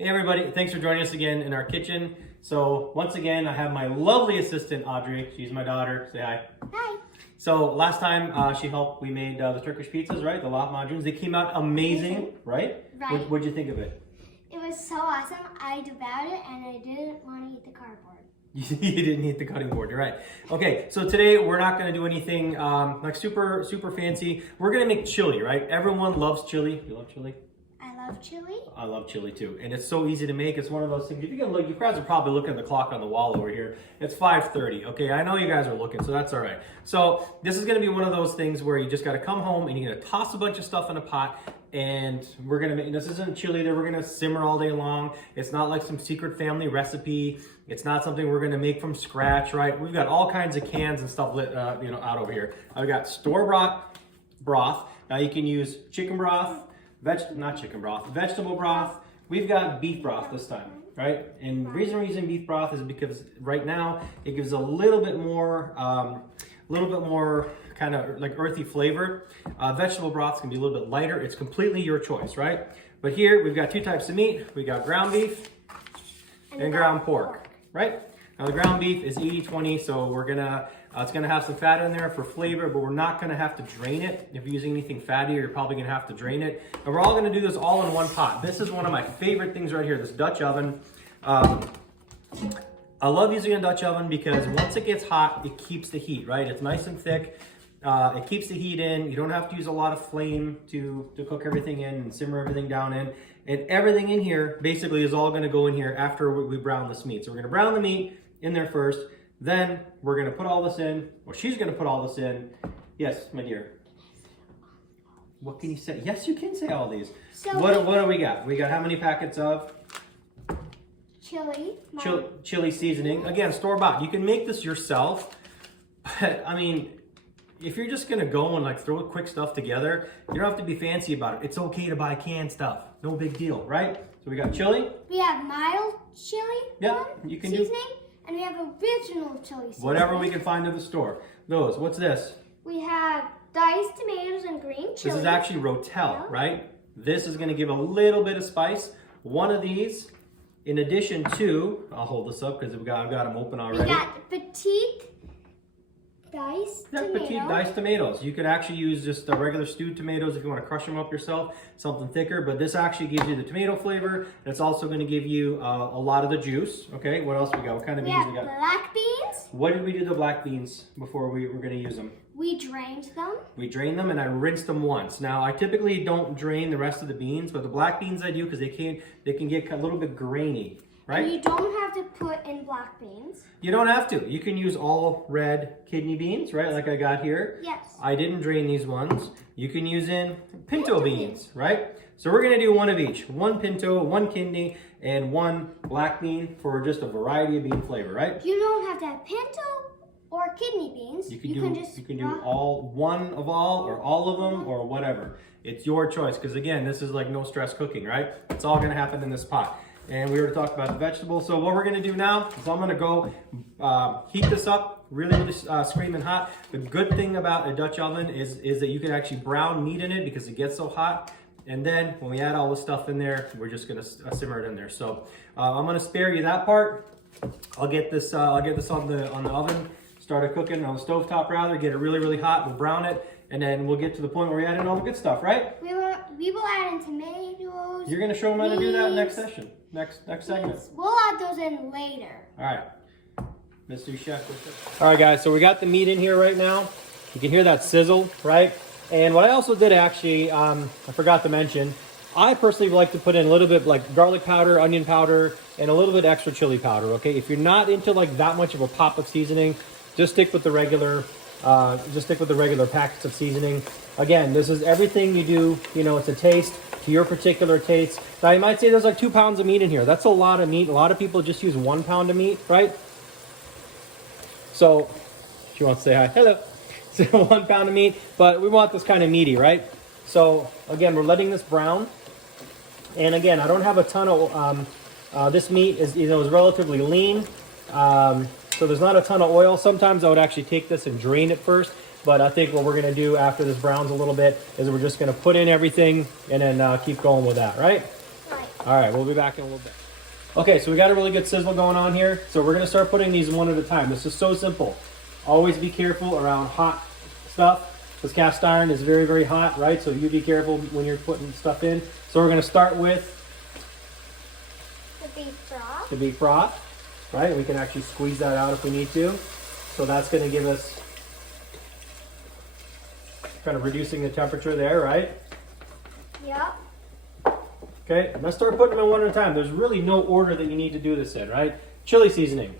Hey everybody, thanks for joining us again in our kitchen. So once again, I have my lovely assistant, Audrey. She's my daughter. Say hi. Hi. So last time she helped, we made the Turkish pizzas, right? The lahmacun. They came out amazing, right? Right. What'd you think of it? It was so awesome. I devoured it and I didn't want to eat the cardboard. You didn't eat the cutting board, you're right. Okay, so today we're not gonna do anything like super fancy. We're gonna make chili, right? Everyone loves chili. You love chili? I love chili. I love chili too, and it's so easy to make. It's one of those things. If you can look, you guys are probably looking at the clock on the wall over here. It's 5:30. Okay, I know you guys are looking, so that's all right. So this is going to be one of those things where you just got to come home and you're going to toss a bunch of stuff in a pot, and we're going to make. This isn't chili that we're going to simmer all day long. It's not like some secret family recipe. It's not something we're going to make from scratch, right? We've got all kinds of cans and stuff lit, out over here. I've got store-bought broth. Now you can use chicken broth. Vegetable broth. We've got beef broth this time, right? And the reason we're using beef broth is because right now it gives a little bit more kind of like earthy flavor. Vegetable broths can be a little bit lighter. It's completely your choice, right? But here we've got two types of meat. We got ground beef and ground pork, right? Now the ground beef is 80-20, so we're gonna, it's gonna have some fat in there for flavor, but we're not gonna have to drain it. If you're using anything fatty, you're probably gonna have to drain it. And we're all gonna do this all in one pot. This is one of my favorite things right here, this Dutch oven. I love using a Dutch oven because once it gets hot, it keeps the heat, right? It's nice and thick. It keeps the heat in. You don't have to use a lot of flame to cook everything in and simmer everything down in. And everything in here basically is all gonna go in here after we brown this meat. So we're gonna brown the meat in there first, then we're gonna put all this in, or she's gonna put all this in. Yes, my dear. What can you say? Yes, you can say all these. So what do we got? We got how many packets of? Chili seasoning. Again, store-bought. You can make this yourself, but I mean, if you're just gonna go and like throw quick stuff together, you don't have to be fancy about it. It's okay to buy canned stuff. No big deal, right? So we got chili. We have mild chili. Yeah, you can seasoning. do. And we have original chili seasoning. Whatever we can find at the store. Those, what's this? We have diced tomatoes and green chili. This is actually Rotel, right? This is gonna give a little bit of spice. One of these, in addition to, I'll hold this up because I've got them open already. We got petite diced tomatoes. Petite diced tomatoes. You could actually use just the regular stewed tomatoes if you want to crush them up yourself, something thicker, but this actually gives you the tomato flavor. And it's also going to give you a lot of the juice. Okay, what else we got? What kind of beans we got? Black beans. What did we do to the black beans before we were going to use them? We drained them. We drained them and I rinsed them once. Now I typically don't drain the rest of the beans, but the black beans I do because they can get a little bit grainy. Right? And you don't have to put in black beans. You don't have to. You can use all red kidney beans, right? Like I got here. Yes. I didn't drain these ones. You can use in pinto beans, right? So we're gonna do one of each. One pinto, one kidney, and one black bean for just a variety of bean flavor, right? You don't have to have pinto or kidney beans. You can do all one of all or all of them or whatever. It's your choice because again, this is like no stress cooking, right? It's all gonna happen in this pot. And we already talked about the vegetables. So what we're gonna do now is I'm gonna go heat this up really screaming hot. The good thing about a Dutch oven is that you can actually brown meat in it because it gets so hot. And then when we add all the stuff in there, we're just gonna simmer it in there. So I'm gonna spare you that part. I'll get this on the oven, start it cooking on the stovetop rather, get it really hot. We'll brown it, and then we'll get to the point where we add in all the good stuff, right? We will add in tomatoes. You're gonna show them how to do that next session. Next segment. Yes, we'll add those in later. All right, Mr. Chef. All right, guys, so we got the meat in here right now. You can hear that sizzle, right? And what I also did actually, I forgot to mention, I personally like to put in a little bit like garlic powder, onion powder, and a little bit extra chili powder, okay? If you're not into like that much of a pop of seasoning, just stick with the regular packets of seasoning. Again, this is everything you do, it's a taste to your particular taste. Now you might say there's like 2 pounds of meat in here. That's a lot of meat. A lot of people just use 1 pound of meat, right? So, she wants to say hi. Hello. So 1 pound of meat, but we want this kind of meaty, right? So again, we're letting this brown. And again, I don't have a ton of, this meat is relatively lean. So there's not a ton of oil. Sometimes I would actually take this and drain it first. But I think what we're gonna do after this browns a little bit is we're just gonna put in everything and then keep going with that, right? Right. All right, we'll be back in a little bit. Okay, so we got a really good sizzle going on here. So we're gonna start putting these one at a time. This is so simple. Always be careful around hot stuff because cast iron is very, very hot, right? So you be careful when you're putting stuff in. So we're gonna start with The beef broth. the beef broth, right? We can actually squeeze that out if we need to. So that's gonna give us kind of reducing the temperature there, right? Yep. Okay, let's start putting them in one at a time. There's really no order that you need to do this in, right? Chili seasoning.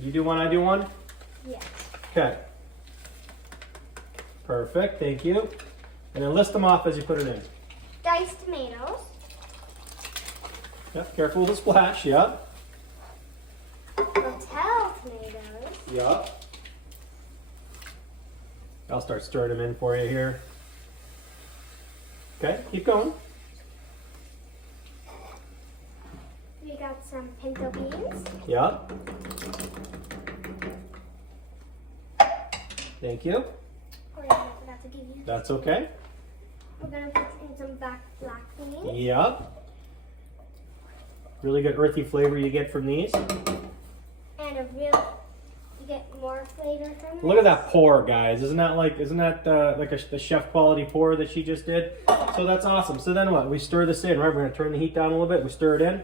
You do one, I do one? Yes. Okay. Perfect, thank you. And then list them off as you put it in. Diced tomatoes. Yep, careful with the splash, yep. Rotel tomatoes. Yep. I'll start stirring them in for you here. Okay, keep going. We got some pinto beans. Yep. Thank you. Oh yeah, I forgot to give you. That's okay. We're gonna put in some black beans. Yep. Really good earthy flavor you get from these. And you get more flavor from it. Look at that pour, guys. Isn't that like the chef quality pour that she just did? So that's awesome. So then what? We stir this in, right? We're gonna turn the heat down a little bit. We stir it in.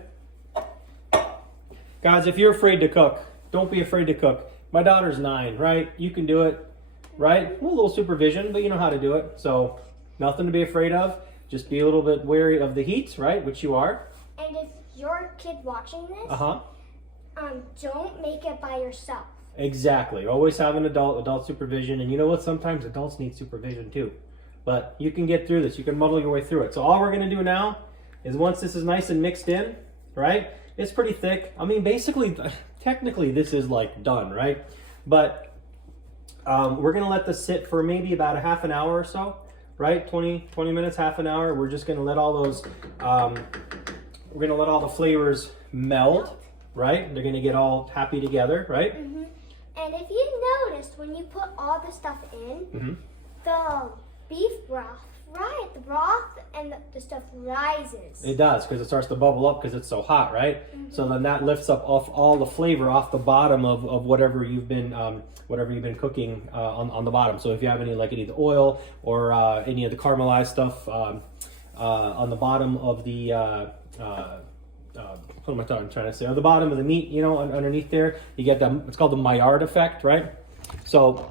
Guys, if you're afraid to cook, don't be afraid to cook. My daughter's 9, right? You can do it, right? Well, a little supervision, but you know how to do it. So nothing to be afraid of. Just be a little bit wary of the heat, right? Which you are. And if you're a kid watching this, Uh-huh. Don't make it by yourself. Exactly. Always have an adult supervision. And you know what? Sometimes adults need supervision too. But you can get through this. You can muddle your way through it. So all we're going to do now is once this is nice and mixed in, right? It's pretty thick. I mean, basically, technically, this is like done, right? But we're going to let this sit for maybe about a half an hour or so, right? 20 minutes, half an hour. We're just going to let all those, we're going to let all the flavors meld, right? They're going to get all happy together, right? Mm-hmm. And if you noticed, when you put all the stuff in, the beef broth, the broth and the stuff rises. It does, because it starts to bubble up because it's so hot, right? So then that lifts up off all the flavor off the bottom of whatever you've been cooking on the bottom. So if you have any of the oil or any of the caramelized stuff on the bottom of the what am I trying to say? On the bottom of the meat, you know, underneath there, you get the, it's called the Maillard effect, right? So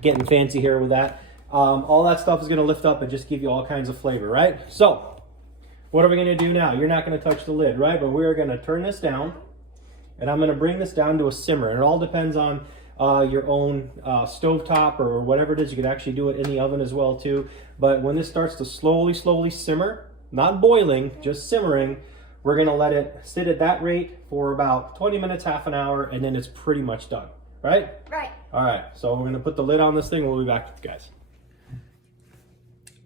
getting fancy here with that. All that stuff is going to lift up and just give you all kinds of flavor, right? So what are we going to do now? You're not going to touch the lid, right? But we're going to turn this down, and I'm going to bring this down to a simmer. And it all depends on your own stovetop or whatever it is. You could actually do it in the oven as well too. But when this starts to slowly simmer, not boiling, just simmering, we're going to let it sit at that rate for about 20 minutes, half an hour, and then it's pretty much done, right? Right. All right, so we're going to put the lid on this thing. We'll be back with you guys.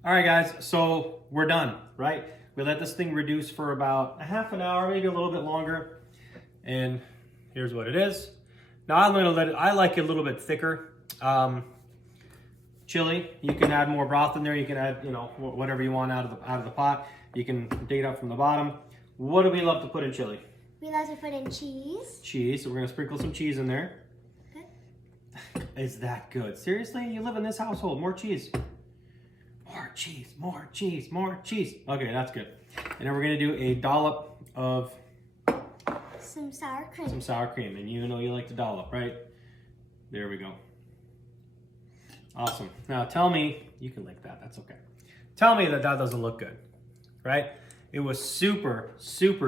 All right, guys, so we're done, right? We let this thing reduce for about a half an hour, maybe a little bit longer. And here's what it is. Now I'm going to let it, I like it a little bit thicker. Chili, you can add more broth in there. You can add, you know, whatever you want out of the pot. You can dig it up from the bottom. What do we love to put in chili? We love to put in cheese. Cheese, so we're going to sprinkle some cheese in there. Okay. Is that good? Seriously? You live in this household. More cheese. More cheese, more cheese, more cheese. Okay, that's good. And then we're going to do a dollop of Some sour cream. some sour cream. And you know you like to dollop, right? There we go. Awesome. Now tell me, you can lick that, that's okay. Tell me that doesn't look good, right? It was super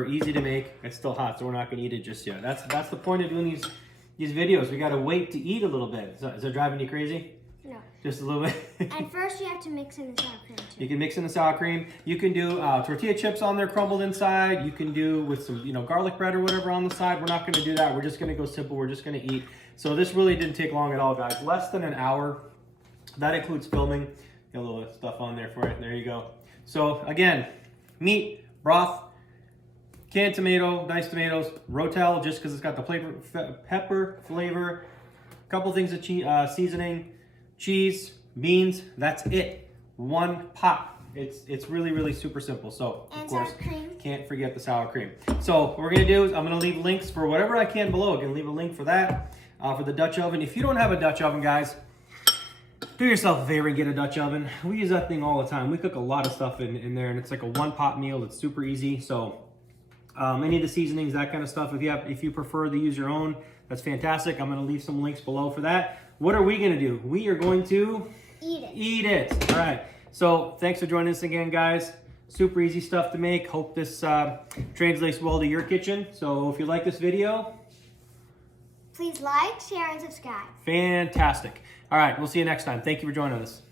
easy to make. It's still hot, so we're not going to eat it just yet. That's the point of doing these videos. We got to wait to eat a little bit. Is that driving you crazy? No. Just a little bit. And first you have to mix in the sour cream too. You can mix in the sour cream. You can do tortilla chips on there crumbled inside. You can do with some, garlic bread or whatever on the side. We're not going to do that. We're just going to go simple. We're just going to eat. So this really didn't take long at all, guys. Less than an hour. That includes filming. Got a little stuff on there for it. There you go. So again, meat, broth, canned tomato, diced tomatoes, Rotel, just because it's got the pepper flavor, a couple things of seasoning, cheese, beans. That's it. One pot. It's really, really super simple. So, And of course, sour cream. can't forget the sour cream. So what we're gonna do is I'm gonna leave links for whatever I can below. I'm gonna leave a link for that, for the Dutch oven. If you don't have a Dutch oven, guys, do yourself a favor and get a Dutch oven. We use that thing all the time. We cook a lot of stuff in there, and it's like a one-pot meal. It's super easy. So any of the seasonings, that kind of stuff, if you prefer to use your own, that's fantastic. I'm gonna leave some links below for that. What are we gonna do? We are going to eat it. All right. So thanks for joining us again, guys. Super easy stuff to make. Hope this translates well to your kitchen. So if you like this video, Please like, share, and subscribe. fantastic. All right, we'll see you next time. Thank you for joining us.